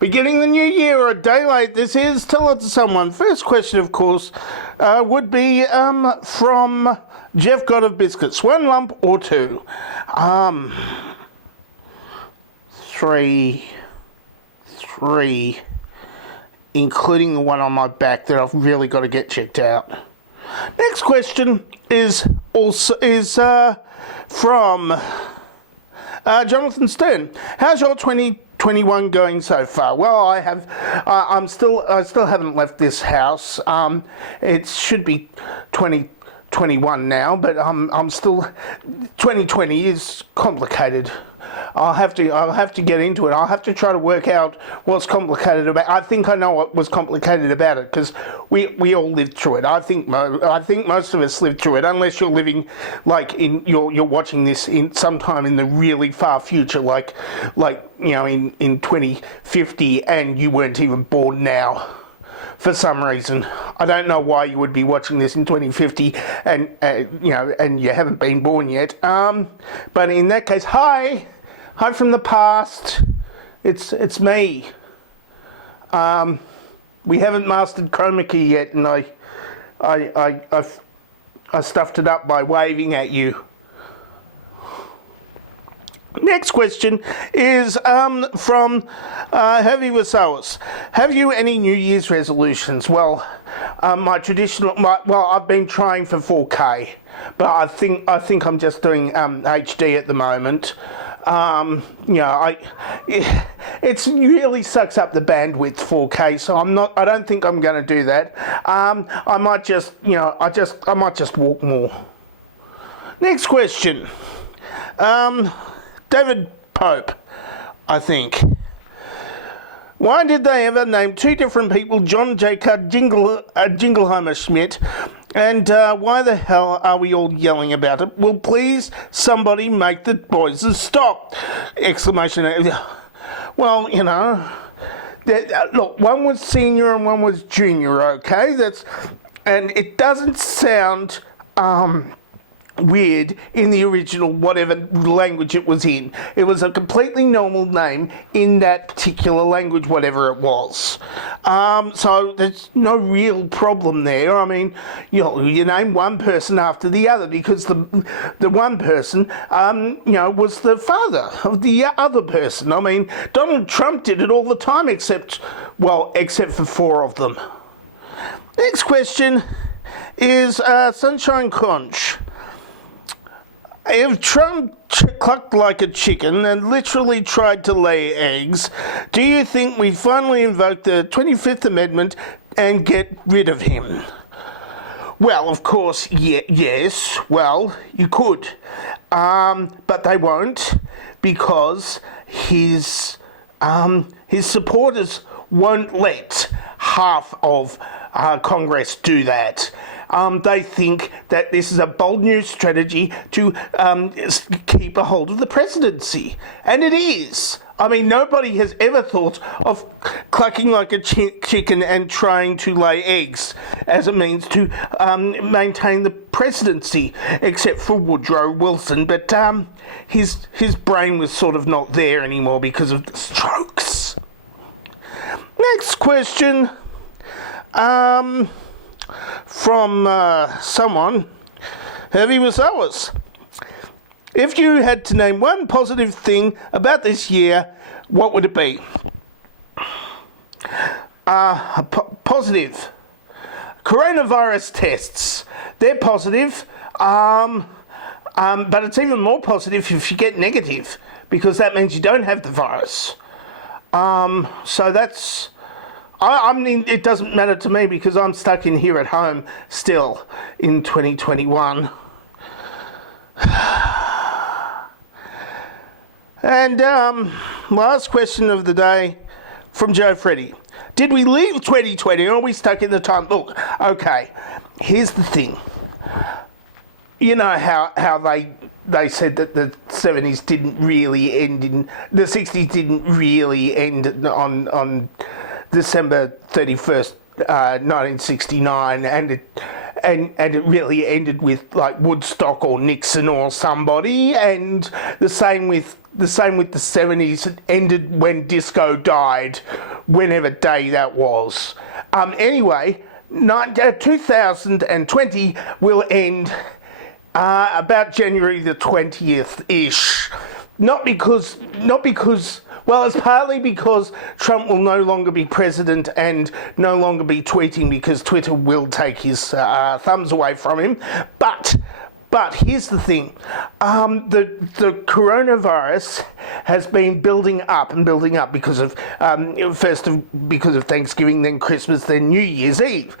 Beginning the new year or a day late, this is Tell It to Someone. First question, of course, would be from Jeff God of Biscuits. 1 lump or 2? 3, including the one on my back that I've really got to get checked out. Next question is from Jonathan Stern. How's your 2021 going so far? Well, I still haven't left this house. It should be 2021 now, but I'm still. 2020 is complicated. I'll have to get into it. I'll have to try to work out what's complicated about. I think I know what was complicated about it because we all lived through it. I think most of us lived through it, unless you're living you're watching this in sometime in the really far future, like in 2050, and you weren't even born now. For some reason, I don't know why you would be watching this in 2050, and and you haven't been born yet. But in that case, hi from the past. It's me. We haven't mastered chroma key yet, and I stuffed it up by waving at you. Next question is from Heavy Wasawas. Have you any New Year's resolutions? Well, I've been trying for 4K, but I think I'm just doing HD at the moment. It really sucks up the bandwidth 4K, so I don't think I'm going to do that. I might just walk more. Next question. David Pope, I think. Why did they ever name two different people John Jacob Jingleheimer Schmidt? And why the hell are we all yelling about it? Will please somebody make the voices stop! Exclamation. Well, look, one was senior and one was junior, okay? And it doesn't sound weird in the original, whatever language it was in. It was a completely normal name in that particular language, whatever it was. So there's no real problem there. I mean, you name one person after the other because the one person, was the father of the other person. I mean, Donald Trump did it all the time, except for 4 of them. Next question is Sunshine Conch. If Trump clucked like a chicken and literally tried to lay eggs, do you think we'd finally invoke the 25th Amendment and get rid of him? Well, of course, yes. Well, you could. But they won't, because his supporters won't let half of Congress do that. They think that this is a bold new strategy to keep a hold of the presidency. And it is. I mean, nobody has ever thought of clucking like a chicken and trying to lay eggs as a means to maintain the presidency, except for Woodrow Wilson. But his brain was sort of not there anymore because of the strokes. Next question. From someone, Heavy Wasawas. If you had to name one positive thing about this year, what would it be? Positive. Coronavirus tests. They're positive, but it's even more positive if you get negative, because that means you don't have the virus. So that's... I mean, it doesn't matter to me because I'm stuck in here at home still in 2021. And last question of the day from Joe Freddy. Did we leave 2020 or are we stuck in the time? Look, okay, here's the thing. You know how they said that the 70s didn't really end in... The 60s didn't really end on December 31st, 1969, and it really ended with like Woodstock or Nixon or somebody, and the same with the same with the 70s. It ended when disco died, whenever day that was. Anyway, 2020 will end about January the 20th-ish. Not because, well, it's partly because Trump will no longer be president and no longer be tweeting because Twitter will take his thumbs away from him. But here's the thing. The coronavirus has been building up because of, because of Thanksgiving, then Christmas, then New Year's Eve.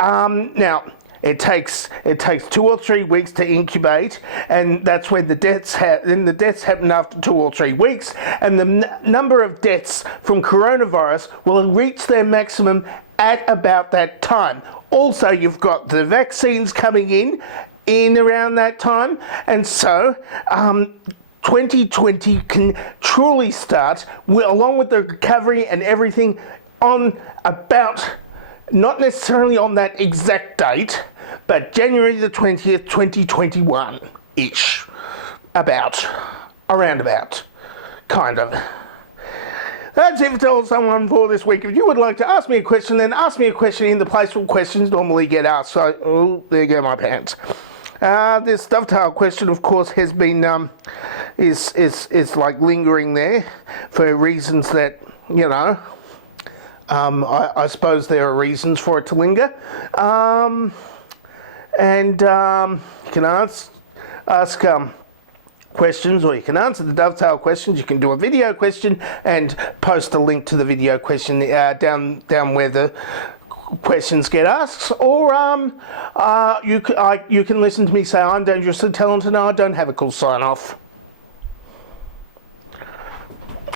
Now, it takes 2 or 3 weeks to incubate, and that's when the deaths happen after 2 or 3 weeks, and the number of deaths from coronavirus will reach their maximum at about that time. Also, you've got the vaccines coming in around that time, and so 2020 can truly start, along with the recovery and everything, on about, not necessarily on that exact date, but January the 20th, 2021-ish. Around about. Kind of. That's it for Tell Someone for this week. If you would like to ask me a question, then ask me a question in the place where questions normally get asked. So, oh, there go my pants. This dovetail question, of course, has been, is like lingering there for reasons that, you know, I suppose there are reasons for it to linger. You can ask questions, or you can answer the dovetail questions. You can do a video question and post a link to the video question down where the questions get asked, or you can listen to me say I'm dangerously talented and I don't have a cool sign off.